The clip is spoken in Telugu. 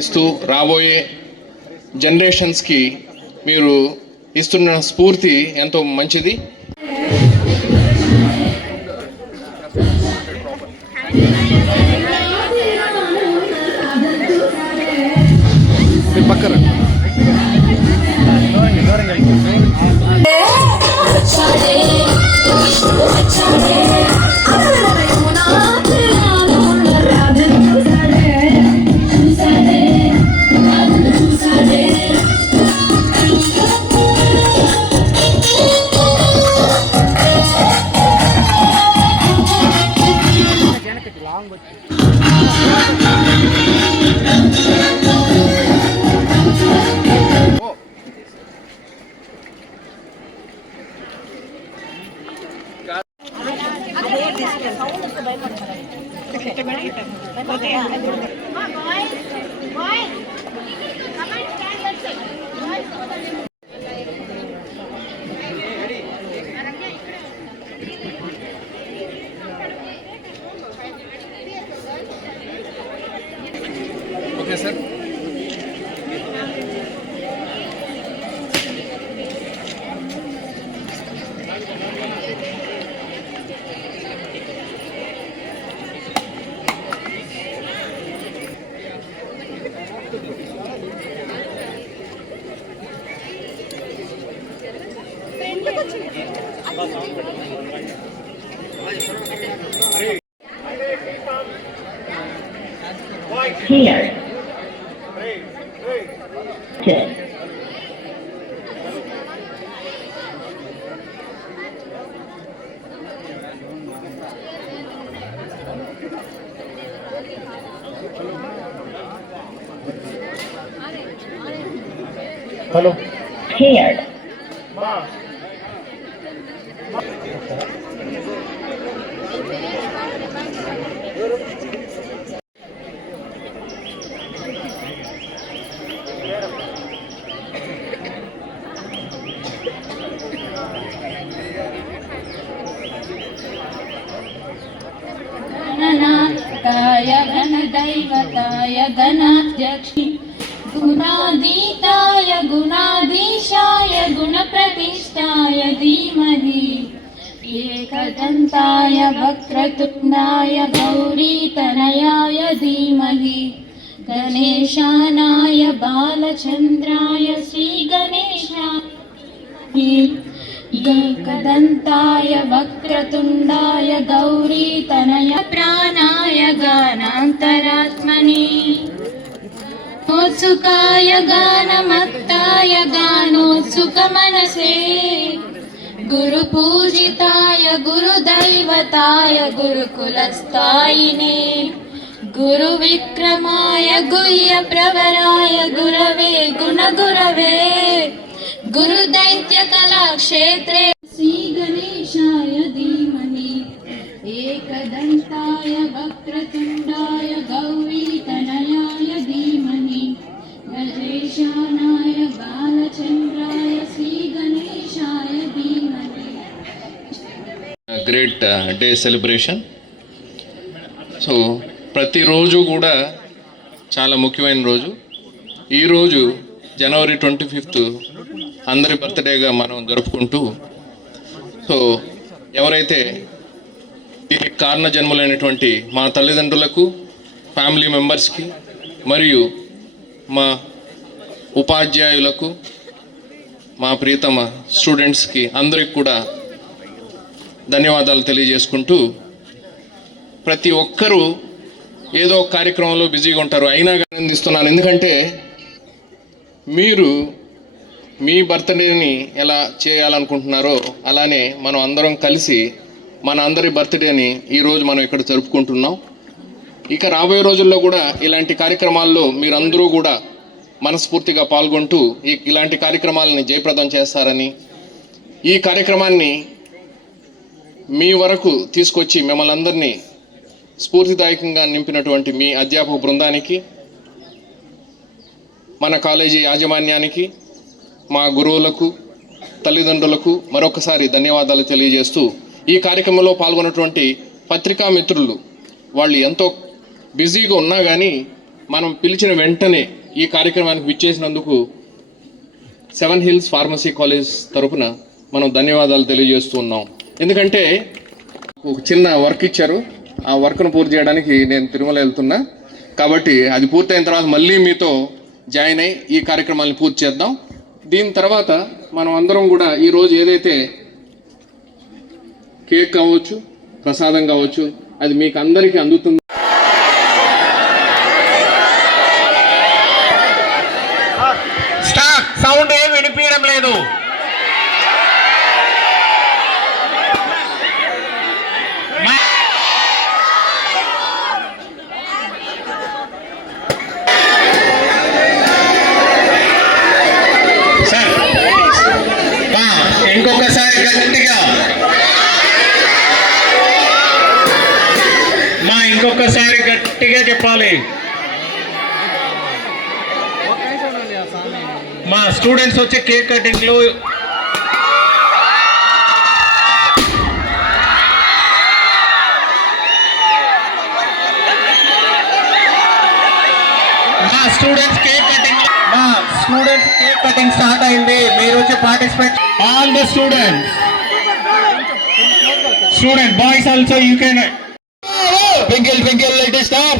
ఇస్తూ రాబోయే జనరేషన్స్కి మీరు ఇస్తున్న స్ఫూర్తి ఎంతో మంచిది. పక్కన okay sir. Here. Good. Hello. Paired. गणाधिपताय गणदैवताय गणाध्यक्षि गुणातीताय गुणाधीशाय गुणप्रतिष्ठाय धीमहि एकदन्ताय वक्रतुण्डाय गौरीतनयाय धीमहि गणेशानाय बालचन्द्राय श्रीगणेशाय एकदन्ताय वक्रतुण्डाय गौरीतनय प्राणाय गानान्तरात्मनि गानोत्सुकाय गानमत्ताय गानोत्सुकमनसे गुरुपूजिताय गुरुदैवताय गुरुकुलस्थायिने गुरुविक्रमाय गुह्यप्रवराय गुरवे गुणगुरवे गुरुदैत्यकलाक्षेत्रे श्रीगणेशाय धीमहि एकदन्ताय वक्रतुण्डाय गौरीतनयाय धीमहि गजेशानाय बालचन्द्राय श्रीगणेशाय धीमहि. Great day celebration. సో ప్రతిరోజు కూడా చాలా ముఖ్యమైన రోజు. ఈరోజు జనవరి 25 అందరి బర్త్డేగా మనం జరుపుకుంటూ, సో ఎవరైతే దీనికి కారణ జన్మలైనటువంటి మా తల్లిదండ్రులకు, ఫ్యామిలీ మెంబర్స్కి మరియు మా ఉపాధ్యాయులకు, మా ప్రియతమ స్టూడెంట్స్కి అందరికి కూడా ధన్యవాదాలు తెలియజేసుకుంటూ, ప్రతి ఒక్కరూ ఏదో ఒక కార్యక్రమంలో బిజీగా ఉంటారు. అయినా ఆనందిస్తున్నాను, ఎందుకంటే మీరు మీ బర్త్డేని ఎలా చేయాలనుకుంటున్నారో అలానే మనం అందరం కలిసి మన అందరి బర్త్డేని ఈరోజు మనం ఇక్కడ జరుపుకుంటున్నాం. ఇక రాబోయే రోజుల్లో కూడా ఇలాంటి కార్యక్రమాల్లో మీరందరూ కూడా మనస్ఫూర్తిగా పాల్గొంటూ ఇలాంటి కార్యక్రమాలని జయప్రదం చేస్తారని, ఈ కార్యక్రమాన్ని మీ వరకు తీసుకొచ్చి మిమ్మల్ని అందరినీ స్ఫూర్తిదాయకంగా నింపినటువంటి మీ అధ్యాపక బృందానికి, మన కాలేజీ యాజమాన్యానికి, మా గురువులకు, తల్లిదండ్రులకు మరొకసారి ధన్యవాదాలు తెలియజేస్తూ ఈ కార్యక్రమంలో పాల్గొన్నటువంటి పత్రికా మిత్రులు వాళ్ళు ఎంతో బిజీగా ఉన్నా కానీ మనం పిలిచిన వెంటనే ఈ కార్యక్రమానికి విచ్చేసినందుకు సెవెన్ హిల్స్ ఫార్మసీ కాలేజ్ తరపున మనం ధన్యవాదాలు తెలియజేస్తూ ఉన్నాం. ఎందుకంటే ఒక చిన్న వర్క్ ఇచ్చారు, ఆ వర్క్ను పూర్తి చేయడానికి నేను తిరుమల వెళ్తున్నా. కాబట్టి అది పూర్తయిన తర్వాత మళ్ళీ మీతో జాయిన్ అయ్యి ఈ కార్యక్రమాన్ని పూర్తి చేద్దాం. దీని తర్వాత మనం అందరం కూడా ఈరోజు ఏదైతే కేక్ కావచ్చు, ప్రసాదం కావచ్చు, అది మీకు అందరికీ అందుతుంది. సౌండ్ ఏం వినిపించడం లేదు. ఇంకొకసారి గట్టిగా ఇంకొకసారి గట్టిగా చెప్పాలి. మా స్టూడెంట్స్ వచ్చే కేక్ కటింగ్ లో స్టూడెంట్స్ కేక్ కటింగ్ స్టార్ట్ అయింది. మీరు వచ్చి participate all the student boys also you can twinkle twinkle little star.